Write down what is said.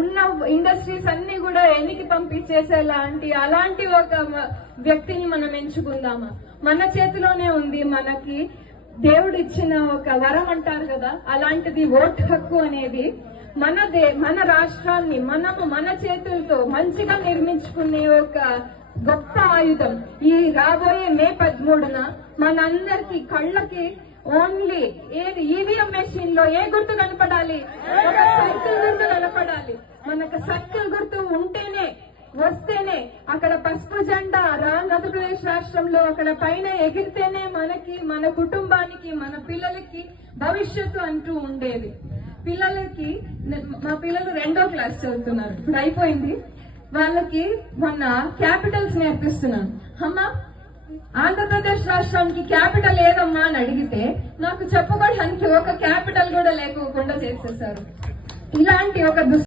ఉన్న ఇండస్ట్రీస్ అన్ని కూడా ఎన్నికి పంపించేసేలాంటి అలాంటి ఒక వ్యక్తిని మనం ఎంచుకుందామా? మన చేతిలోనే ఉంది. మనకి దేవుడు ఇచ్చిన ఒక వరం అంటారు కదా, అలాంటిది ఓటు హక్కు అనేది. మన రాష్ట్రాన్ని మన చేతులతో మంచిగా నిర్మించుకునే ఒక గొప్ప ఆయుధం. ఈ రాబోయే మే 13న మనందరికి కళ్ళకి ఓన్లీ ఈవీఎం మెషిన్ లో ఏ గుర్తు కనపడాలి? ఒక సైకిల్ గుర్తు కనపడాలి. మనకు సైకిల్ గుర్తు ఉంటేనే వస్తేనే అక్కడ పసుపు జెండా ఆంధ్రప్రదేశ్ రాష్ట్రంలో అక్కడ పైన ఎగిరితేనే మనకి, మన కుటుంబానికి, మన పిల్లలకి భవిష్యత్తు అంటూ ఉండేది. పిల్లలకి మా పిల్లలు 2వ క్లాస్ చదువుతున్నారు, ఇప్పుడు అయిపోయింది. వాళ్ళకి మొన్న క్యాపిటల్స్ నేర్పిస్తున్నాను. అమ్మా, ఆంధ్రప్రదేశ్ రాష్ట్రానికి క్యాపిటల్ ఏదమ్మా అని అడిగితే నాకు చెప్పుకోవడానికి ఒక క్యాపిటల్ కూడా లేకోకుండా చేసేసారు. ఇలాంటి ఒక